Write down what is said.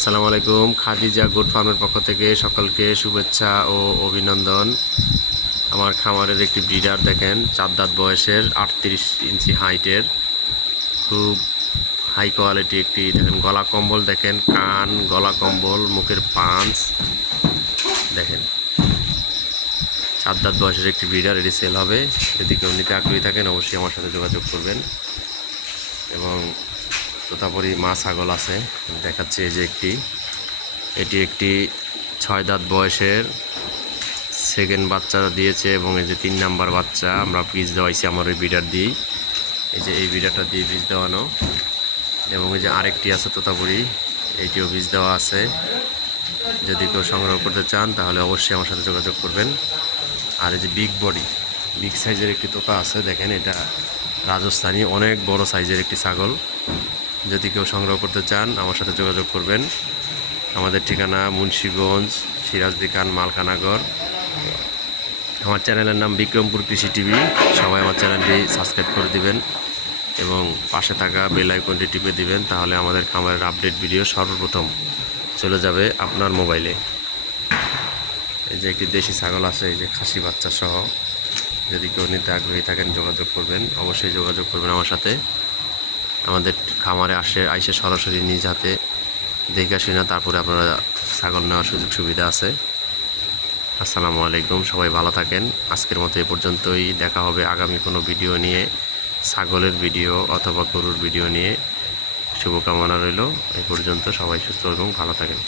আসসালামু আলাইকুম। খাদিজা গোট ফার্মের পক্ষ থেকে সকলকে শুভেচ্ছা ও অভিনন্দন। আমার খামারের একটি ব্রিডার দেখেন, 4 দাঁত বয়সের, 38 ইঞ্চি হাইটের, খুব হাই কোয়ালিটি একটি দেখেন গলা কম্বল, দেখেন কান, গলা কম্বল, মুখের পাঞ্চ দেখেন। 4 দাঁত বয়সের একটি ব্রিডার, এটি সেল হবে। যদি কেউ নিতে আগ্রহী থাকেন অবশ্যই আমার সাথে যোগাযোগ করবেন। এবং তোতাপুরি মা ছাগল আছে, দেখাচ্ছে এই যে এটি একটি 6 দাঁত বয়সের সেকেন্ড বাচ্চা দিয়েছে এবং এই যে 3 নাম্বার বাচ্চা আমরা বীজ দেওয়াইছি আমার ওই বিডার দিয়েই। এই যে এই বিডারটা দিয়ে বীজ দেওয়ানো, এবং এই যে আরেকটি আছে তোতাপুরি, এইটিও বীজ দেওয়া আছে। যদি কেউ সংগ্রহ করতে চান তাহলে অবশ্যই আমার সাথে যোগাযোগ করবেন। আর এই যে বিগ বডি, বিগ সাইজের একটি তোতা আছে দেখেন, এটা রাজস্থানী অনেক বড় সাইজের একটি ছাগল। যদি কেউ সংগ্রহ করতে চান আমার সাথে যোগাযোগ করবেন। আমাদের ঠিকানা মুন্সিগঞ্জ, সিরাজদিখান, মালকানগর। আমার চ্যানেলের নাম বিক্রমপুর কৃষি টিভি। সবাই আমার চ্যানেলটি সাবস্ক্রাইব করে দিবেন এবং পাশে থাকা বেল আইকনটি টিপে দিবেন, তাহলে আমাদের খামারের আপডেট ভিডিও সর্বপ্রথম চলে যাবে আপনার মোবাইলে। এই যে একটি দেশি ছাগল আছে, এই যে খাসি বাচ্চা সহ। যদি কেউ নিতে আগ্রহী থাকেন যোগাযোগ করবেন, অবশ্যই যোগাযোগ করবেন আমার সাথে। আমাদের খামারে আইসে সরাসরি নিজ হাতে দেখে আসি না, তারপরে আপনারা ছাগল নেওয়ার সুযোগ সুবিধা আছে। আসসালামু আলাইকুম, সবাই ভালো থাকেন। আজকের মতো এ পর্যন্তই। দেখা হবে আগামী কোনো ভিডিও নিয়ে, ছাগলের ভিডিও অথবা গরুর ভিডিও নিয়ে। শুভকামনা রইল। এই পর্যন্ত সবাই সুস্থ এবং ভালো থাকেন।